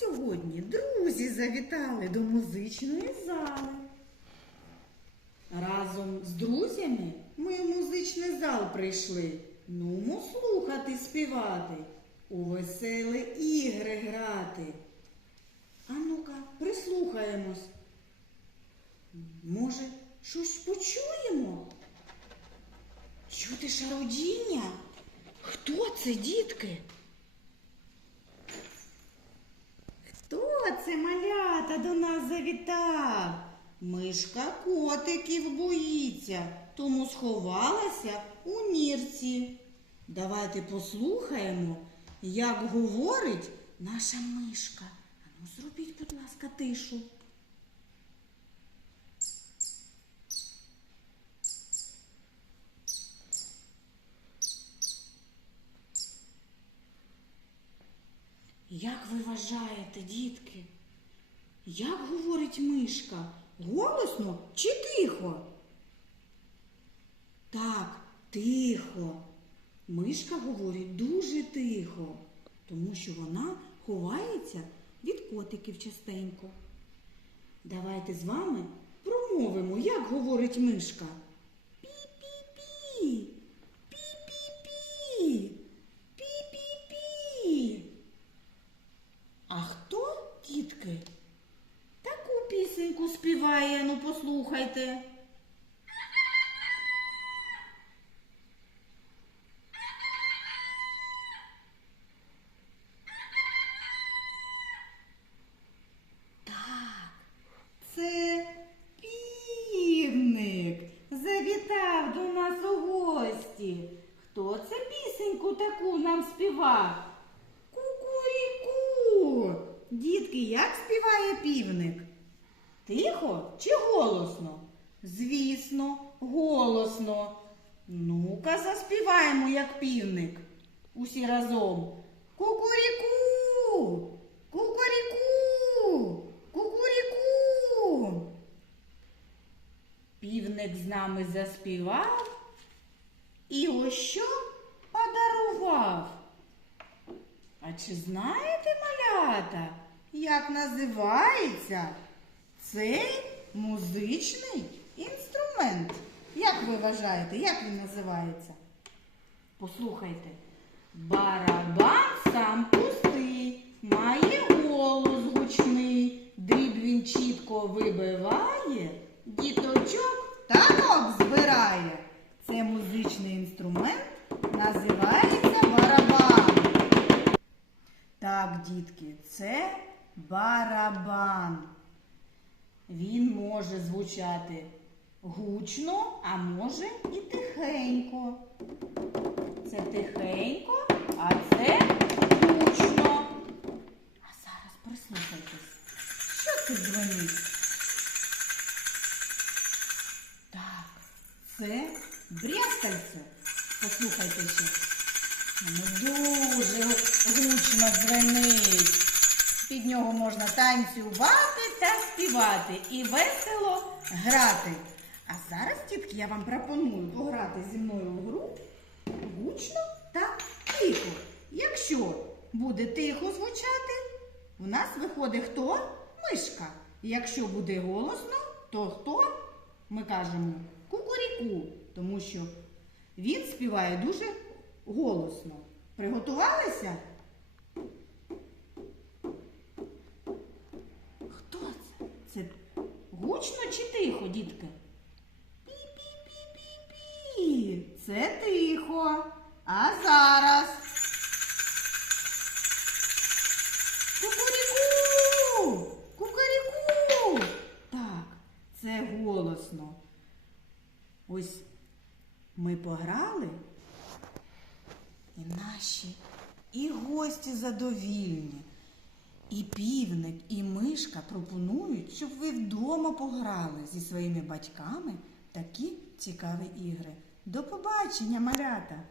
сьогодні друзі завітали до музичної зали. Разом з друзями ми в музичний зал прийшли. Нумо слухати, співати, у веселі ігри грати. А ну-ка, прислухаємось. Може, щось почуємо? Чути шародіння? Хто це, дітки? Хто це малята до нас завітав? Мишка котиків боїться, тому сховалася у нірці. Давайте послухаємо, як говорить наша мишка. Ану, зробіть, будь ласка, тишу. Як ви вважаєте, дітки? Як говорить мишка? Голосно чи тихо? Так, тихо. Мишка говорить дуже тихо, тому що вона ховається від котиків частенько. Давайте з вами промовимо, як говорить мишка. Пі-пі-пі. Пі-пі-пі. Пі-пі-пі. А хто, дітки? Пісеньку співає, ну послухайте. Так, це півник завітав до нас у гості. Хто це пісеньку таку нам співав? Кукуріку. Дітки, як співає півник? Тихо чи голосно? Звісно, голосно. Ну-ка заспіваємо, як півник. Усі разом. Кукуріку! Кукуріку! Кукуріку! Півник з нами заспівав і ось що подарував. А чи знаєте, малята, як називається цей музичний інструмент? Як ви вважаєте, як він називається? Послухайте. Барабан сам пустий, має голос гучний, дріб він чітко вибиває, діточок танок збирає. Це музичний інструмент називається барабан. Так, дітки, це барабан. Він може звучати гучно, а може і тихенько. Це тихенько, а це гучно. А зараз прислухайтесь. Що це дзвонить? Так, це брязкальце. Послухайте ще. Воно дуже гучно дзвенить. Під нього можна танцювати та співати і весело грати. А зараз, дітки, я вам пропоную пограти зі мною в гру гучно та тихо. Якщо буде тихо звучати, у нас виходить хто? Мишка. Якщо буде голосно, то хто? Ми кажемо кукуріку, тому що він співає дуже голосно. Приготувалися? Гучно чи тихо, дітки? Пі-пі-пі-пі-пі. Це тихо. А зараз. Кукуріку! Кукуріку! Так, це голосно. Ось ми пограли, і наші і гості задовільні. І півник, і мишка пропонують, щоб ви вдома пограли зі своїми батьками такі цікаві ігри. До побачення, малята!